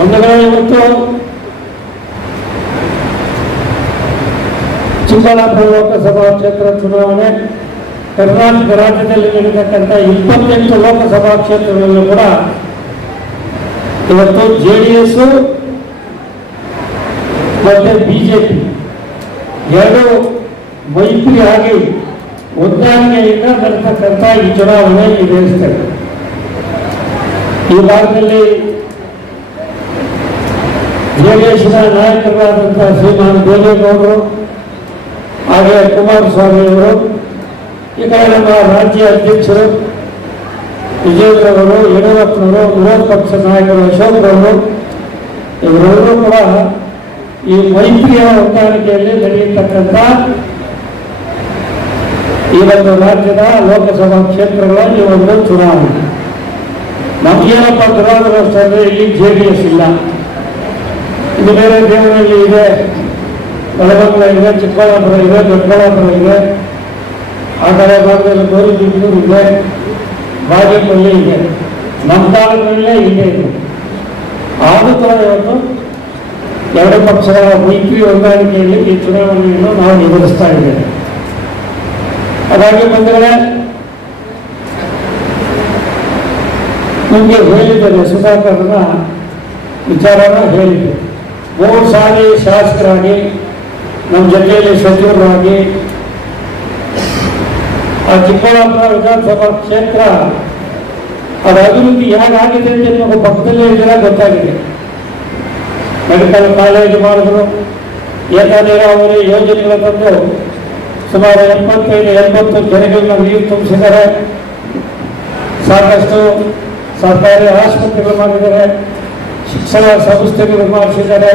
ಒಂದು ವೇಳೆ ಇವತ್ತು ಚಿಕ್ಕಬಳ್ಳಾಪುರ ಲೋಕಸಭಾ ಕ್ಷೇತ್ರ ಚುನಾವಣೆ, ಕರ್ನಾಟಕ ರಾಜ್ಯದಲ್ಲಿ ನಡೀತಕ್ಕಂಥ ಇಪ್ಪತ್ತೆಂಟು ಲೋಕಸಭಾ ಕ್ಷೇತ್ರಗಳಲ್ಲೂ ಕೂಡ ಇವತ್ತು ಜೆ ಡಿ ಎಸ್ ಮತ್ತೆ ಬಿಜೆಪಿ ಎರಡು ಮೈತ್ರಿ ಆಗಿ ಹೊಂದಾಣಿಕೆಯಿಂದ ನಡೆತಕ್ಕಂಥ ಈ ಚುನಾವಣೆ ಈ ಈ ಭಾಗದಲ್ಲಿ ಜೆಡಿಎಸ್ನ ನಾಯಕರಾದಂಥ ಶ್ರೀಮಾನ್ ದೇವೇಗೌಡರು ಹಾಗೆ ಕುಮಾರಸ್ವಾಮಿ ಅವರು ಈ ಕಡೆ ನಮ್ಮ ರಾಜ್ಯ ಅಧ್ಯಕ್ಷರು ವಿಜಯಗೌಡರು ಯಡಿಯೂರಪ್ಪನವರು, ವಿರೋಧ ಪಕ್ಷ ನಾಯಕರು, ಅಶೋಕ್ ಅವರು, ಇವರೆಲ್ಲರೂ ಕೂಡ ಈ ಮೈತ್ರಿಯ ಹೊಂದಾಣಿಕೆಯಲ್ಲಿ ನಡೆಯತಕ್ಕಂಥ ಈ ಒಂದು ರಾಜ್ಯದ ಲೋಕಸಭಾ ಕ್ಷೇತ್ರಗಳ ಈ ಒಂದು ಚುನಾವಣೆ. ನಮಗೇನಪ್ಪ ದುರಾದೃಷ್ಟ ಅಂದರೆ ಇಲ್ಲಿ ಜೆ ಡಿ ಎಸ್ ಇಲ್ಲ. ಇದು ಬೇರೆ ದೇವರಲ್ಲಿ ಇದೆ. ಬಲಬಂಗ್ಲ ಇದೆ, ಚಿಕ್ಕಬಳ್ಳಾಪುರ ಇದೆ, ದೊಡ್ಡಬಳ್ಳಾಪುರ ಇದೆ. ಆ ಕಡೆ ಭಾಗದಲ್ಲಿ ಗೌರಿಬಿದನೂರು ಇದೆ. ಬಾಗೇಪಲ್ಲಿ ಇದೆ. ನಮ್ಮ ತಾಲೂಕಿನಲ್ಲೇ ಇಲ್ಲೇ ಇದೆ. ಆದರೂ ಕೂಡ ಇವತ್ತು ಎರಡು ಪಕ್ಷಗಳ ಮೈತ್ರಿ ಹೊಂದಾಣಿಕೆಯಲ್ಲಿ ಈ ಚುನಾವಣೆಯನ್ನು ನಾವು ಎದುರಿಸ್ತಾ ಇದ್ದೇವೆ. ಹಾಗಾಗಿ ಬಂದರೆ ನಿಮಗೆ ಹೇಳಿದ್ದೇನೆ ಸುಧಾಕರ್ನ ವಿಚಾರನ ಹೇಳಿದ್ದೆ ಮೂರು ಸಾರಿ ಶಾಸಕರಾಗಿ ನಮ್ಮ ಜಿಲ್ಲೆಯಲ್ಲಿ ಸಚಿವರಾಗಿ ಆ ಚಿಕ್ಕಬಳ್ಳಾಪುರ ವಿಧಾನಸಭಾ ಕ್ಷೇತ್ರ ಅದರ ಅಭಿವೃದ್ಧಿ ಹೇಗಾಗಿದೆ ಅಂತ ನಮ್ಮ ಪಕ್ಕದಲ್ಲೇ ಇದ್ದೀರಾ ಗೊತ್ತಾಗಿದೆ. ಮೆಡಿಕಲ್ ಕಾಲೇಜು ಮಾಡಿದ್ರು ಏಕ ನೀರಾವರಿ ಯೋಜನೆಗಳ ತಂದು ಸುಮಾರು ಎಪ್ಪತ್ತೈದು ಎಂಬತ್ತು ಜನಗಳನ್ನ ನೀರು ತುಂಬಿಸಿದ್ದಾರೆ. ಸಾಕಷ್ಟು ಸರ್ಕಾರಿ ಆಸ್ಪತ್ರೆಗಳು ಮಾಡಿದ್ದಾರೆ. ಶಿಕ್ಷಣ ಸಂಸ್ಥೆಗಳು ಮಾಡಿಸಿದ್ದಾರೆ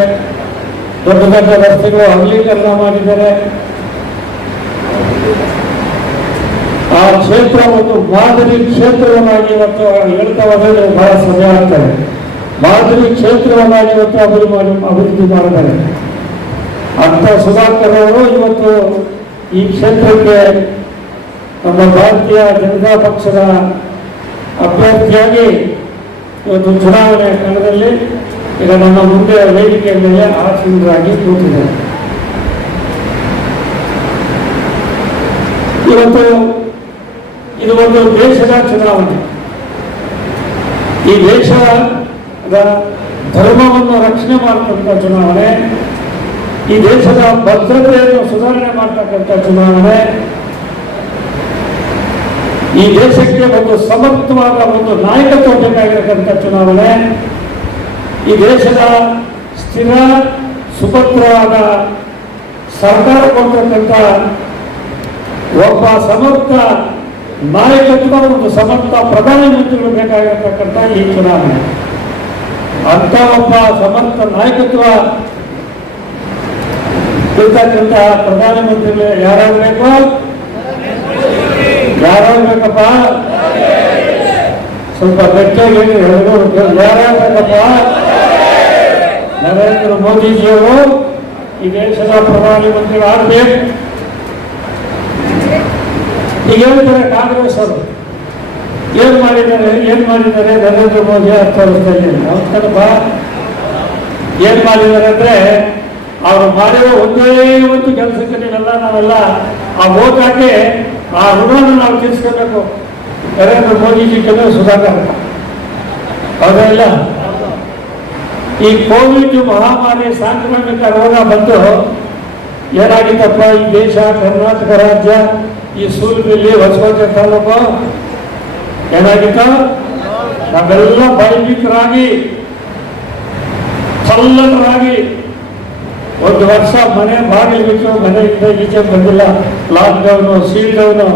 ದೊಡ್ಡ ದೊಡ್ಡ ರಸ್ತೆಗಳು ಅಗಲೀಕರಣ ಮಾಡಿದ್ದಾರೆ. ಆ ಕ್ಷೇತ್ರ ಒಂದು ಮಾದರಿ ಕ್ಷೇತ್ರವನ್ನಾಗಿ ಇವತ್ತು ಹೇಳ್ತಾ ಹೋದ್ರೆ ಬಹಳ ಸಮಯ ಆಗ್ತದೆ. ಮಾದರಿ ಕ್ಷೇತ್ರವನ್ನಾಗಿ ಇವತ್ತು ಅಭಿವೃದ್ಧಿ ಮಾಡಿ, ಅಭಿವೃದ್ಧಿ ಮಾಡಿದ್ದಾರೆ. ಅಂತ ಸುಧಾಕರ್ ಅವರು ಇವತ್ತು ಈ ಕ್ಷೇತ್ರಕ್ಕೆ ನಮ್ಮ ಭಾರತೀಯ ಜನತಾ ಪಕ್ಷದ ಅಭ್ಯರ್ಥಿಯಾಗಿ ಇವತ್ತು ಚುನಾವಣೆಯ ಕಣದಲ್ಲಿ ಈಗ ನಮ್ಮ ಮುಂದೆ ವೇದಿಕೆ ಮೇಲೆ ಆಸೀನರಾಗಿ ಕೂತಿದ್ದಾರೆ. ಇವತ್ತು ಇದು ಒಂದು ದೇಶದ ಚುನಾವಣೆ. ಈ ದೇಶದ ಧರ್ಮವನ್ನು ರಕ್ಷಣೆ ಮಾಡತಕ್ಕಂಥ ಚುನಾವಣೆ, ಈ ದೇಶದ ಭದ್ರತೆಯನ್ನು ಸುಧಾರಣೆ ಮಾಡತಕ್ಕಂಥ ಚುನಾವಣೆ ಈ ದೇಶಕ್ಕೆ ಒಂದು ಸಮರ್ಥವಾದ ಒಂದು ನಾಯಕತ್ವ ಬೇಕಾಗಿರತಕ್ಕಂಥ ಚುನಾವಣೆ. ಈ ದೇಶದ ಸ್ಥಿರ, ಸುಭದ್ರವಾದ ಸರ್ಕಾರ ಕೊಡ್ತಕ್ಕಂಥ ಒಬ್ಬ ಸಮರ್ಥ ನಾಯಕತ್ವ, ಒಂದು ಸಮರ್ಥ ಪ್ರಧಾನಮಂತ್ರಿಗಳು ಬೇಕಾಗಿರತಕ್ಕಂಥ ಈ ಚುನಾವಣೆ. ಅಂತ ಒಬ್ಬ ಸಮರ್ಥ ನಾಯಕತ್ವ ಇರ್ತಕ್ಕಂತಹ ಪ್ರಧಾನಮಂತ್ರಿಗಳು ಯಾರಾಗಬೇಕು? ಯಾರಾಗಬೇಕಪ್ಪ? ಸ್ವಲ್ಪ ಗಟ್ಟಿಯಾಗಿ ಯಾರಾಗಬೇಕಪ್ಪ? ನರೇಂದ್ರ ಮೋದಿಜಿಯವರು ಈ ದೇಶದ ಪ್ರಧಾನಮಂತ್ರಿ ಆಗಬೇಕು. ಈಗ ಹೇಳ್ತಾರೆ ಕಾಂಗ್ರೆಸ್ ಅವರು. ಏನ್ ಮಾಡಿದ್ದಾರೆ? ಏನ್ ಮಾಡಿದ್ದಾರೆ? ನರೇಂದ್ರ ಮೋದಿ ವರ್ಷದಲ್ಲಿ ಅವ್ರಪ್ಪ ಏನ್ ಮಾಡಿದ್ದಾರೆ ಅಂದ್ರೆ, ಅವರು ಮಾಡಿರೋ ಒಂದೇ ಒಂದು ಕೆಲಸಕ್ಕೆ ನೀವೆಲ್ಲ ನಾವೆಲ್ಲ ಆ ಹಾಕಿ ಆ ಋಣವನ್ನು ನಾವು ತೀರಿಸ್ಕೋಬೇಕು ನರೇಂದ್ರ ಮೋದಿಜಿ ಕೆಲವು ಸುಧಾಕರ್. ಅವರೆಲ್ಲ ಈ ಕೋವಿಡ್ ಮಹಾಮಾರಿ ಸಾಂಕ್ರಾಮಿಕ ರೋಗ ಬಂದು ಏನಾಗಿತ್ತಪ್ಪ? ಈ ದೇಶ, ಕರ್ನಾಟಕ ರಾಜ್ಯ, ಈ ಸೂರಿನಲ್ಲಿ ಹೊಸಕೋಟೆ ತಾಲೂಕು ಏನಾಗಿತ್ತು? ನಾವೆಲ್ಲ ಭಯಭೀತರಾಗಿ ತಲ್ಲಣರಾಗಿ ಒಂದು ವರ್ಷ ಮನೆ ಬಾಗಿಲು ಬಿಟ್ಟು ಮನೆಯಿಂದ ಈಚೆ ಬಂದಿಲ್ಲ. ಲಾಕ್ಡೌನು ಸೀಲ್ ಡೌನು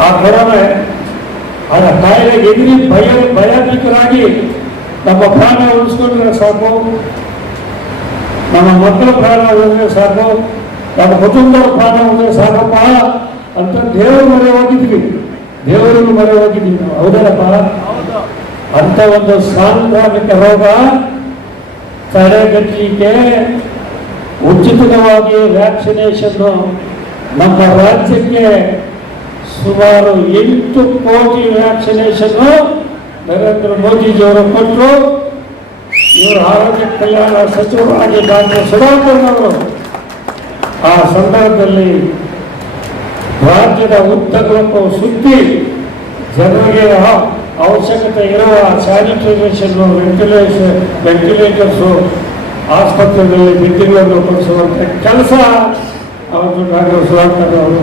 ಆ ಕೊರೋನಾ ಅದರ ಕಾಯಿಲೆಗೆ ಎದುರಿ ಭಯ ಭಯಭೀತರಾಗಿ ನಮ್ಮ ಪ್ರಾಣ ಉಳಿಸ್ಕೊಂಡ್ರೆ ಸಾಕು. ನಮ್ಮ ಮಕ್ಕಳ ಪ್ರಾಣ ಉಳಿದ್ರೆ ಸಾಕು. ನಮ್ಮ ಕುಟುಂಬದ ಪ್ರಾಣ ಉಳಿದ್ರೆ ಸಾಕಪ್ಪ ಅಂತ ದೇವರು ಮೊರೆ ಹೋಗಿದ್ವಿ ದೇವರನ್ನು ಮೊರೆ ಹೋಗಿದ್ವಿ ನಾವು. ಹೌದಲ್ಲಪ್ಪ? ಅಂತ ಒಂದು ಸಾಂಕ್ರಾಮಿಕ ರೋಗ ತಡೆಗಟ್ಟಲಿಕ್ಕೆ ಉಚಿತವಾಗಿ ವ್ಯಾಕ್ಸಿನೇಷನ್ ನಮ್ಮ ರಾಜ್ಯಕ್ಕೆ ಸುಮಾರು ಎಂಟು ಕೋಟಿ ವ್ಯಾಕ್ಸಿನೇಷನ್ ನರೇಂದ್ರ ಮೋದಿಜಿಯವರು ಕೊಟ್ಟರು. ಇವರು ಆರೋಗ್ಯ ಕಲ್ಯಾಣ ಸಚಿವರಾಗಿ ಡಾಕ್ಟರ್ ಸುಧಾಕರ್ ಅವರು. ಆ ಸಂದರ್ಭದಲ್ಲಿ ರಾಜ್ಯದ ಉದ್ದಗಲಕ್ಕೂ ಸುದ್ದಿ ಜನರಿಗೆ ಅವಶ್ಯಕತೆ ಇರುವ ಸ್ಯಾನಿಟೈಸೇಷನ್ ವೆಂಟಿಲೇಷನ್ ವೆಂಟಿಲೇಟರ್ಸು ಆಸ್ಪತ್ರೆಗಳಲ್ಲಿ ಬಿದ್ದಿಗಳನ್ನು ಕೊಡಿಸುವಂಥ ಕೆಲಸ ಅವರು ಡಾಕ್ಟರ್ ಸುಧಾಕರ್ ಅವರು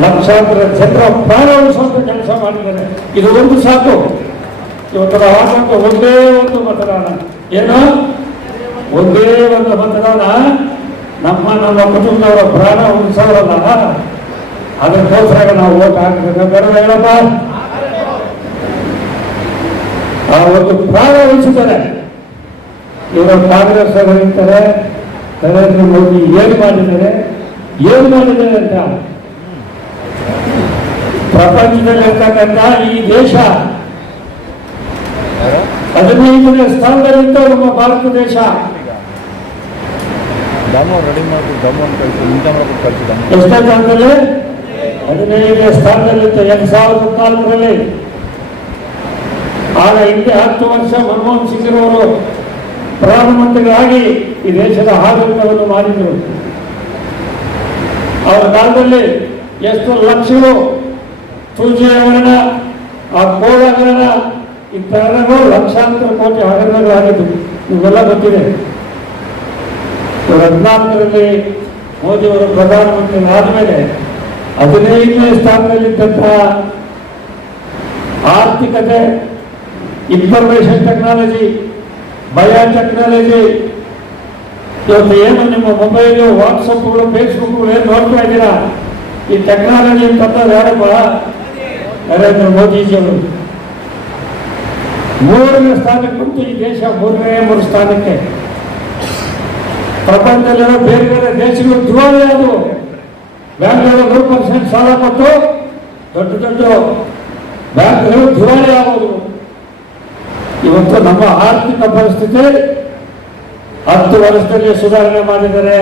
ಲಕ್ಷಾಂತರ ಜನರ ಪ್ರಾಣ ಉಳಿಸುವಂಥ ಕೆಲಸ ಮಾಡಿದ್ದಾರೆ. ಇದು ಒಂದು ಸಾಕು. ಇವತ್ತರ ಆಸಕ್ತ ಒಂದೇ ಒಂದು ಮತದಾನ. ಏನು? ಒಂದೇ ಒಂದು ಮತದಾನ? ನಮ್ಮ ನಮ್ಮ ಕುಟುಂಬದವರ ಪ್ರಾಣ ಉಳಿಸೋರಲ್ಲ ಅದಕ್ಕೋಸ್ಕರ ನಾವು ಓಟ್ ಹಾಕಬೇಕು ಬೇಡ ಹೇಳಪ್ಪ. ಆ ಪ್ರಾಣ ಉಳಿಸಿದ್ದಾರೆ. ಇವರು ಕಾಂಗ್ರೆಸ್ ಅವರು ಇರ್ತಾರೆ ನರೇಂದ್ರ ಮೋದಿ ಏನ್ ಮಾಡಿದ್ದಾರೆ ಏನ್ ಮಾಡಿದ್ದಾರೆ ಅಂತ? ಪ್ರಪಂಚದಲ್ಲಿರ್ತಕ್ಕಂಥ ಈ ದೇಶ ಹದಿನೈದನೇ ಸ್ಥಾನದಲ್ಲಿದ್ದ ನಮ್ಮ ಭಾರತ ದೇಶ. ಎಷ್ಟೇ ಸ್ಥಾನದಲ್ಲಿ ಹದಿನೈದನೇ ಸ್ಥಾನದಲ್ಲಿತ್ತು ಎರಡ್ ಸಾವಿರದ ಹದಿನಾಲ್ಕರಲ್ಲಿ. ಆಗ ಹಿಂದೆ ಹತ್ತು ವರ್ಷ ಮನಮೋಹನ್ ಸಿಂಗ್ರವರು ಪ್ರಧಾನಮಂತ್ರಿಗಳಾಗಿ ಈ ದೇಶದ ಆಡಳಿತವನ್ನು ಮಾಡಿದರು. ಅವರ ಕಾಲದಲ್ಲಿ ಎಷ್ಟು ಲಕ್ಷಗಳು ಸೂಚಿ ಹಗರಣ, ಆ ಕೋಳ ಹಗರಣ ಇತರಗಳು ಲಕ್ಷಾಂತರ ಕೋಟಿ ಹಗರಣಗಳಾಗಿದ್ದು ಇವೆಲ್ಲ ಗೊತ್ತಿದೆ. ಹದಿನಾಲ್ಕರಲ್ಲಿ ಮೋದಿಯವರು ಪ್ರಧಾನಮಂತ್ರಿ ಆದಮೇಲೆ ಹದಿನೈದನೇ ಸ್ಥಾನದಲ್ಲಿದ್ದಂತಹ ಆರ್ಥಿಕತೆ ಇನ್ಫಾರ್ಮೇಶನ್ ಟೆಕ್ನಾಲಜಿ ಬಯೋ ಟೆಕ್ನಾಲಜಿ ಇವತ್ತು ಏನು ನಿಮ್ಮ ಮೊಬೈಲು ವಾಟ್ಸಪ್ಗಳು ಫೇಸ್ಬುಕ್ಗಳು ಏನು ನೋಡ್ತಾ ಇದ್ದೀರಾ? ಈ ಟೆಕ್ನಾಲಜಿ ತಂದದ್ದು ಯಾರಪ್ಪ ನರೇಂದ್ರ ಮೋದಿಜಿಯವರು. ಮೂರನೇ ಸ್ಥಾನಕ್ಕೆ ಬಂತು ಈ ದೇಶ, ಮೂರನೇ ಮೂರು ಸ್ಥಾನಕ್ಕೆ. ಪ್ರಪಂಚದಲ್ಲಿರೋ ಬೇರೆ ಬೇರೆ ದೇಶಗಳು ದಿವಾಳಿ ಅದು. ಬ್ಯಾಂಕ್ಗಳು ನೂರು ಪರ್ಸೆಂಟ್ ಸಾಲ ಕೊಟ್ಟು ದೊಡ್ಡ ದೊಡ್ಡ ಬ್ಯಾಂಕ್ಗಳು ದಿವಾಳಿ ಆಗೋದು. ಇವತ್ತು ನಮ್ಮ ಆರ್ಥಿಕ ಪರಿಸ್ಥಿತಿ ಹತ್ತು ವರ್ಷದಲ್ಲಿ ಸುಧಾರಣೆ ಮಾಡಿದರೆ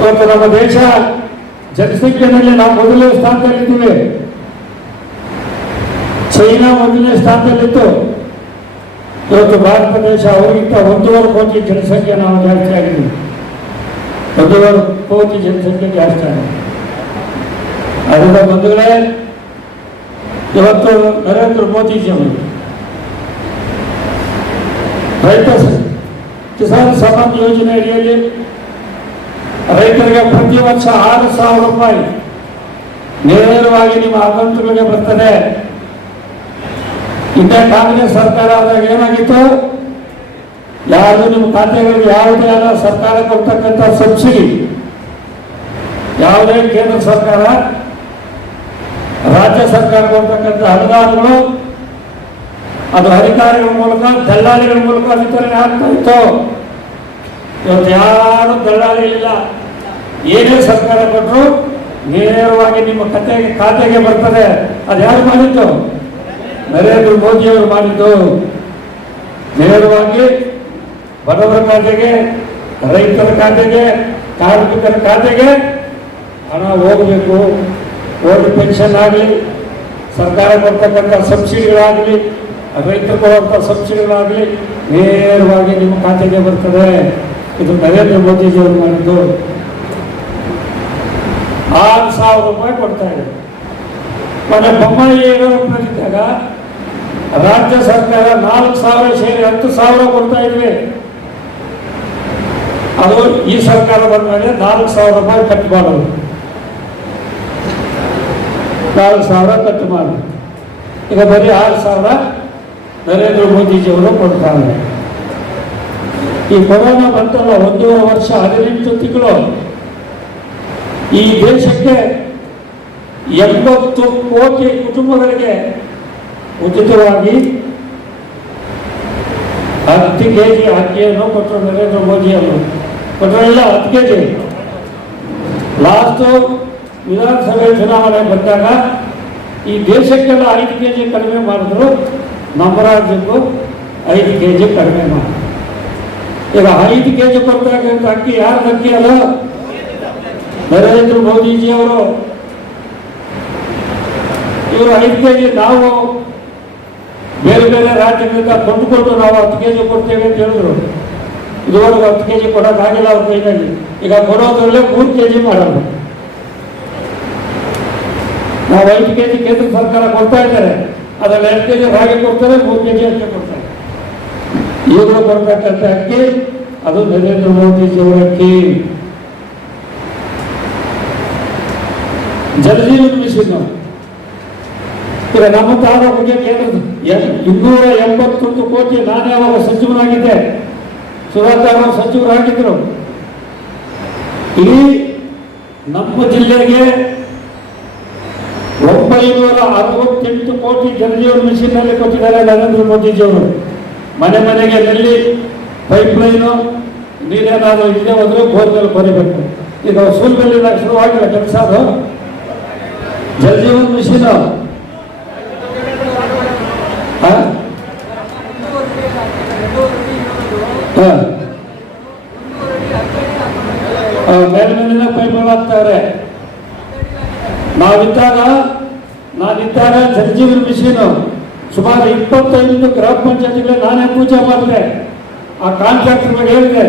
ಇವತ್ತು ನಮ್ಮ ದೇಶ ಜನಸಂಖ್ಯೆಯಲ್ಲಿ ನಾವು ಮೊದಲನೇ ಸ್ಥಾನದಲ್ಲಿದ್ದೀವಿ. ಚೈನಾ ಮೊದಲನೇ ಸ್ಥಾನದಲ್ಲಿತ್ತು. ಇವತ್ತು ಭಾರತ ದೇಶ ಅವರಿಗಿಂತ ಒಂದೂವರೆ ಕೋಟಿ ಜನಸಂಖ್ಯೆ ನಾವು ಜಾಸ್ತಿ ಆಗಿದ್ದೀವಿ. ಒಂದೂವರೆ ಕೋಟಿ ಜನಸಂಖ್ಯೆ ಜಾಸ್ತಿ ಆಗಿದೆ. ಅದರಿಂದ ಬಂಧುಗಳೇ ಇವತ್ತು ನರೇಂದ್ರ ಮೋದಿಜಿ ಅವರು ರೈತ ಕಿಸಾನ್ ಸಮ್ಮಾನ್ ಯೋಜನೆ ಅಡಿಯಲ್ಲಿ ರೈತರಿಗೆ ಪ್ರತಿ ವರ್ಷ ಆರು ಸಾವಿರ ರೂಪಾಯಿ ನೇರವಾಗಿ ನಿಮ್ಮ ಅಕೌಂಟ್ಗಳಿಗೆ ಬರ್ತದೆ. ಇಂಥ ಕಾಂಗ್ರೆಸ್ ಸರ್ಕಾರ ಆದಾಗ ಏನಾಗಿತ್ತು? ಯಾರು ನಿಮ್ಮ ಖಾತೆಗಳಿಗೆ ಯಾವುದೇ ಆದ ಸರ್ಕಾರ ಕೊಡ್ತಕ್ಕಂಥ ಸಬ್ಸಿಡಿ, ಯಾವುದೇ ಕೇಂದ್ರ ಸರ್ಕಾರ ರಾಜ್ಯ ಸರ್ಕಾರ ಕೊಡ್ತಕ್ಕಂಥ ಅನುದಾನಗಳು ಅದು ಅಧಿಕಾರಿಗಳ ಮೂಲಕ, ದಲ್ಲಾಳಿಗಳ ಮೂಲಕ ವಿತರಣೆ ಆಗ್ತಾ ಇತ್ತು. ಇವತ್ತು ಯಾರು ದಲ್ಲಾಳಿ ಇಲ್ಲ. ಏನೇ ಸರ್ಕಾರ ಕೊಟ್ಟರು ನೇರವಾಗಿ ನಿಮ್ಮ ಖಾತೆಗೆ ಖಾತೆಗೆ ಬರ್ತದೆ. ಅದು ಯಾರು ಮಾಡಿದ್ದು? ನರೇಂದ್ರ ಮೋದಿಯವರು ಮಾಡಿದ್ದು. ನೇರವಾಗಿ ಬಡವರ ಖಾತೆಗೆ, ರೈತರ ಖಾತೆಗೆ, ಕಾರ್ಮಿಕರ ಖಾತೆಗೆ ಹಣ ಹೋಗಬೇಕು. ಓಲ್ಡ್ ಪೆನ್ಷನ್ ಆಗಲಿ, ಸರ್ಕಾರ ಕೊಡ್ತಕ್ಕಂಥ ಸಬ್ಸಿಡಿಗಳಾಗಲಿ ರೈತರು ಕೊಡುವಂಥ ಸಬ್ಸಿಡಿಗಳಾಗಲಿ ನೇರವಾಗಿ ನಿಮ್ಮ ಖಾತೆಗೆ ಬರ್ತದೆ. ಇದು ನರೇಂದ್ರ ಮೋದಿಜಿಯವರು ಮಾಡಿದ್ದು. ಆರು ಸಾವಿರ ರೂಪಾಯಿ ಕೊಡ್ತಾ ಇದೆ ಮೊನ್ನೆ ಬೊಮ್ಮಾಯಿ ಯಡಿಯೂರಪ್ಪನಲ್ಲಿದ್ದಾಗ ರಾಜ್ಯ ಸರ್ಕಾರ ನಾಲ್ಕು ಸಾವಿರ ಸೇರಿ ಹತ್ತು ಸಾವಿರ ಕೊಡ್ತಾ ಇದ್ವಿ. ಅದು ಈ ಸರ್ಕಾರ ಬಂದ ಮೇಲೆ ನಾಲ್ಕು ಸಾವಿರ ರೂಪಾಯಿ ಕಟ್ ಮಾಡೋದು ನಾಲ್ಕು ಸಾವಿರ ಕಟ್ಟು ಮಾಡಿ. ಈಗ ಬರೀ ಆರು ಸಾವಿರ ನರೇಂದ್ರ ಮೋದಿಜಿಯವರು ಕೊಡ್ತಾರೆ. ಈ ಕೊರೋನಾ ಬಂತಲ್ಲ, ಒಂದೂವರೆ ವರ್ಷ, ಹದಿನೆಂಟು ತಿಂಗಳು. ಈ ದೇಶಕ್ಕೆ ಎಂಬತ್ತು ಕೋಟಿ ಕುಟುಂಬಗಳಿಗೆ ಉಚಿತವಾಗಿ ಹತ್ತು ಕೆ ಜಿ ಅಕ್ಕಿಯನ್ನು ಕೊಟ್ಟರು ನರೇಂದ್ರ ಮೋದಿಯವರು. ಕೊಟ್ಟರೆಲ್ಲ ಹತ್ತು ಕೆ ಜಿ ಲಾಸ್ಟು ವಿಧಾನಸಭೆ ಚುನಾವಣೆ ಬಂದಾಗ ಈ ದೇಶಕ್ಕೆಲ್ಲ ಐದು ಕೆ ಜಿ ಕಡಿಮೆ ಮಾಡಿದ್ರು ನಮ್ಮ ರಾಜ್ಯಕ್ಕೂ ಐದು ಕೆ ಜಿ ಕಡಿಮೆ ಮಾಡಿ ಈಗ ಐದು ಕೆ ಜಿ ಕೊಡ್ತಕ್ಕಂಥ ಅಕ್ಕಿ ಯಾರು ಅಕ್ಕಿ ಅಲ್ಲ? ನರೇಂದ್ರ ಮೋದಿಜಿ ಅವರು ಇವರು ಐದು ಕೆ ಜಿ ನಾವು ಬೇರೆ ಬೇರೆ ರಾಜ್ಯಗಳಿಂದ ಕೊಂಡುಕೊಂಡು ನಾವು ಹತ್ತು ಕೆ ಜಿ ಕೊಡ್ತೇವೆ ಅಂತ ಹೇಳಿದ್ರು. ಇದುವರೆಗೂ ಹತ್ತು ಕೆ ಜಿ ಕೊಡೋಕ್ಕಾಗಿಲ್ಲ ಅವ್ರ ಕೈನಲ್ಲಿ. ಈಗ ಕೊಡೋದ್ರಲ್ಲೇ ಮೂರು ಕೆ ಜಿ ಮಾಡೋದು ನಾವು ಐದು ಕೆ ಜಿ ಕೇಂದ್ರ ಸರ್ಕಾರ ಕೊಡ್ತಾ ಇದ್ದಾರೆ. ಅದ್ರಲ್ಲಿ ಎರಡು ಕೆ ಜಿ ರಾಗಿ ಕೊಡ್ತಾರೆ, ಮೂರು ಕೆ ಜಿ ಅಕ್ಕಿ ಕೊಡ್ತಾರೆ. ಈಗಲೂ ಬರ್ತಕ್ಕಂಥ ಅಕ್ಕಿ, ಅದು ನರೇಂದ್ರ ಮೋದಿಜಿಯವರ ಅಕ್ಕಿ. ಜಲಜೀವನ ಮಿಷನ್ ಈಗ ನಮ್ಮ ತಾಲೂಕಿಗೆ ಕೇಂದ್ರ ಇನ್ನೂರ ಎಂಬತ್ತೊಂದು ಕೋಟಿ ನಾನೇ ಅವಾಗ ಸಚಿವರಾಗಿದ್ದೆ ಸುಧಾಕರ್ ಅವರು ಸಚಿವರಾಗಿದ್ದರು. ಇಡೀ ನಮ್ಮ ಜಿಲ್ಲೆಗೆ ಒಂಬೈನೂರ ಅರವತ್ತೆಂಟು ಕೋಟಿ ಜಲಜೀವನ ಮಿಷನ್ನಲ್ಲಿ ಕೊಟ್ಟಿದ್ದಾರೆ ನರೇಂದ್ರ ಮೋದಿಜಿಯವರು. ಮನೆ ಮನೆಗೆ ನಲ್ಲಿ ಪೈಪ್ ಲೈನು ನೀರೇನಾದರೂ ಇದೆ ಹೋದ್ರೆ ಬೋರ್ವೆಲ್ ಬರೀಬೇಕು. ಈಗ ಸೂಲ್ಬೆಲ್ಲಿಂದ ಶುರುವಾಗಿಲ್ಲ ಕೆಲಸ ಅದು. ಜಲಜೀವನ್ ಮಿಷನ್ ಮೇಲ್ಮೇಲಿನ ಪೈಪ್ ಹಾಕ್ತಾರೆ. ನಾವಿದ್ದಾಗ ನಾನಿದ್ದಾಗ ಜಲಜೀವನ್ ಮಿಷನ್. ಸುಮಾರು ಇಪ್ಪತ್ತೈದು ಗ್ರಾಮ ಪಂಚಾಯತಿಗೆ ನಾನೇ ಪೂಜೆ ಮಾಡಿದೆ. ಆ ಕಾಂಟ್ರಾಕ್ಟರ್ಗಳಿಗೆ ಹೇಳಿದೆ,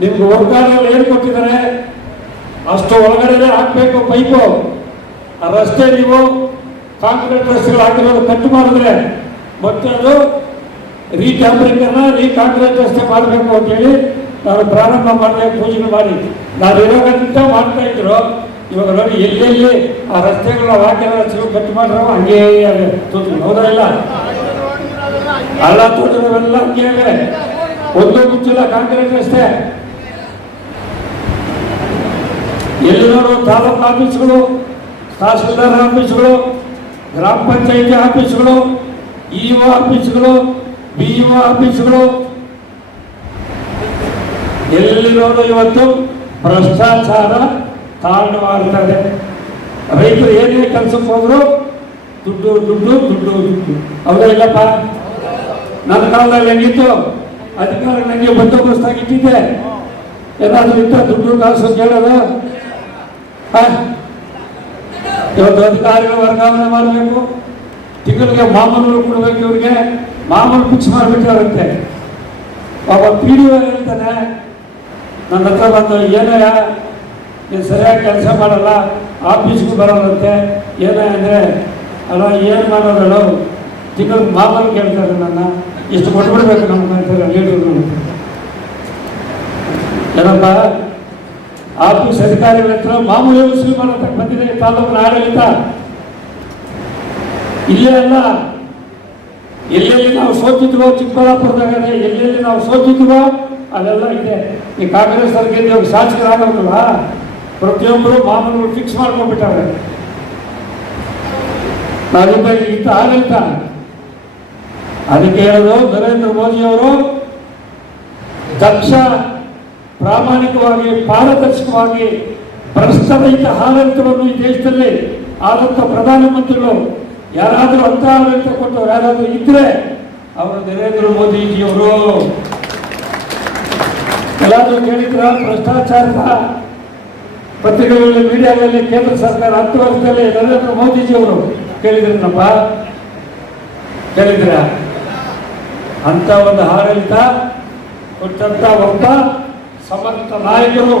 ನಿಮ್ಗೆ ವರ್ಗಾರಲ್ಲಿ ಏನು ಕೊಟ್ಟಿದ್ದಾರೆ ಅಷ್ಟು ಒಳಗಡೆ ಹಾಕಬೇಕು ಪೈಪು. ಆ ರಸ್ತೆ ನೀವು ಕಾಂಕ್ರೀಟ್ ರಸ್ತೆಗಳು ಹಾಕಿರೋದು ಕಟ್ ಮಾಡಿದ್ರೆ ಮತ್ತೆ ಅದು ರೀಟ್ಯಾಂಬರಿಂಗನ್ನ ರೀ ಕಾಂಕ್ರೀಟ್ ರಸ್ತೆ ಮಾಡಬೇಕು ಅಂತೇಳಿ ನಾನು ಪ್ರಾರಂಭ ಮಾಡಿದೆ ಪೂಜೆ ಮಾಡಿ. ನಾನು ಇರೋದಕ್ಕಿಂತ ಮಾಡ್ತಾ ಇದ್ರು. ಇವಾಗ ನೋಡಿ, ಎಲ್ಲೆಲ್ಲಿ ಆ ರಸ್ತೆಗಳ ಹಾಕಿರೋ ರಸ್ತೆಗಳು ಕಟ್ಟು ಮಾಡಿರೋ ಹಂಗೆ ತೋತು ಹೌದಾ ಇಲ್ಲ? ಅಲ್ಲ ತೋಟದವೆಲ್ಲ ಹಂಗೆ ಒಂದು ಮುಚ್ಚಿಲ್ಲ ಕಾಂಕ್ರೀಟ್ ರಸ್ತೆ ಎಲ್ಲಿ ನೋಡು ತಾಲೂಕು ಆಫೀಸ್ಗಳು, ತಹಸೀಲ್ದಾರ್ ಆಫೀಸ್ಗಳು, ಗ್ರಾಮ ಪಂಚಾಯಿತಿ ಆಫೀಸ್ಗಳು, ಇಒ ಆಫೀಸ್ಗಳು, ಬಿಇಒ ಆಫೀಸ್ಗಳು. ಎಲ್ಲಿ ನೋಡು ಇವತ್ತು ಭ್ರಷ್ಟಾಚಾರ ತಾಂಡವಾಡ್ತದೆ ರೈತರು ಏನೇ ಕೆಲಸಕ್ಕೆ ಹೋದ್ರು ದುಡ್ಡು ದುಡ್ಡು ದುಡ್ಡು ದುಡ್ಡು. ಹೌದಾ ಇಲ್ಲಪ್ಪ? ನನ್ನ ಕಾಲದಲ್ಲಿ ಹೆಂಗಿತ್ತು? ಅಧಿಕಾರ ನನಗೆ ಬಂದೋಬಸ್ತಾಗಿ ಇಟ್ಟಿದ್ದೆ ಏನಾದ್ರೂ ಇತ್ತ ದುಡ್ಡು ಕಾಸು ಕೇಳೋದು? ಇವತ್ತು ಅಧಿಕಾರಿಗಳು ವರ್ಗಾವಣೆ ಮಾಡಬೇಕು. ತಿಂಗಳಿಗೆ ಮಾಮೂಲು ಕೊಡಬೇಕು ಇವ್ರಿಗೆ. ಮಾಮೂಲು ಫಿಕ್ಸ್ ಮಾಡಿಬಿಟ್ಟಾರಂತೆ ಪಾಪ ಪಿ ಡಿ ಹೇಳ್ತಾನೆ, ನನ್ನ ಹತ್ರ ಬಂದು, ಏನಯ್ಯ ನೀನು ಸರಿಯಾಗಿ ಕೆಲಸ ಮಾಡಲ್ಲ, ಆಫೀಸ್ಗೂ ಬರೋದಂತೆ ಏನೇ ಅಂದರೆ, ಅಲ್ಲ, ಏನು ಮಾಡೋದಳು ತಿಂಗಳ ಮಾಮೂಲು ಕೇಳ್ತಾರೆ ನನ್ನ. ಇಷ್ಟು ಕೊಟ್ಬಿಡ್ಬೇಕು ನಮ್ಗೆ ಅಂತಾರೆ ಲೀಡರ್ಗಳು ಏನಪ್ಪ? ಆಫೀಸ್ ಅಧಿಕಾರಿಗಳ ಹತ್ರ ಮಾಮೂಲಿ ವಸೂಲಿ ಮಾಡೋದಕ್ಕೆ ಬಂದಿದೆ ತಾಲೂಕಿನ ಆಡಳಿತ ಇಲ್ಲೇ ಅಲ್ಲ. ಎಲ್ಲೆಲ್ಲಿ ನಾವು ಸೋತಿದ್ವೋ ಚಿಕ್ಕಬಳ್ಳಾಪುರದಾಗ ಎಲ್ಲೆಲ್ಲಿ ನಾವು ಸೋತಿದ್ವೋ ಅಲ್ಲೆಲ್ಲ ಇದೆ. ಈ ಕಾಂಗ್ರೆಸ್ ಅವ್ರಿಗೆ ಶಾಸಕರಾಗಬೇಕಲ್ಲ ಪ್ರತಿಯೊಬ್ಬರು ಮಾಮೂಲು ಫಿಕ್ಸ್ ಮಾಡ್ಕೊಂಡ್ಬಿಟ್ಟಾರೆ. ನಾವಿಂದ ಇಂಥ ಆಡಳಿತ. ಅದಕ್ಕೆ ಹೇಳೋದು, ನರೇಂದ್ರ ಮೋದಿ ಅವರು ದಕ್ಷ, ಪ್ರಾಮಾಣಿಕವಾಗಿ, ಪಾರದರ್ಶಕವಾಗಿ ಭ್ರಷ್ಟರಹಿತ ಆಡಳಿತವನ್ನು ಈ ದೇಶದಲ್ಲಿ ಆದಂಥ ಪ್ರಧಾನಮಂತ್ರಿಗಳು ಯಾರಾದರೂ ಅಂತ ಆಡಳಿತ ಕೊಟ್ಟವ್ರು ಯಾರಾದರೂ ಇದ್ರೆ ಅವರು ನರೇಂದ್ರ ಮೋದಿಜಿಯವರು. ಎಲ್ಲಾದರೂ ಕೇಳಿದ್ರ? ಭ್ರಷ್ಟಾಚಾರದ ಪತ್ರಿಕೆಗಳಲ್ಲಿ, ಮೀಡಿಯಾಗಳಲ್ಲಿ ಕೇಂದ್ರ ಸರ್ಕಾರ ಹತ್ತು ವರ್ಷದಲ್ಲಿ ನರೇಂದ್ರ ಮೋದಿಜಿಯವರು ಕೇಳಿದ್ರನಪ್ಪ? ಕೇಳಿದ್ರ? ಅಂತ ಒಂದು ಆಡಳಿತ ಕೊಟ್ಟಂತ ಒಬ್ಬ ಸಮರ್ಥ ನಾಯಕರು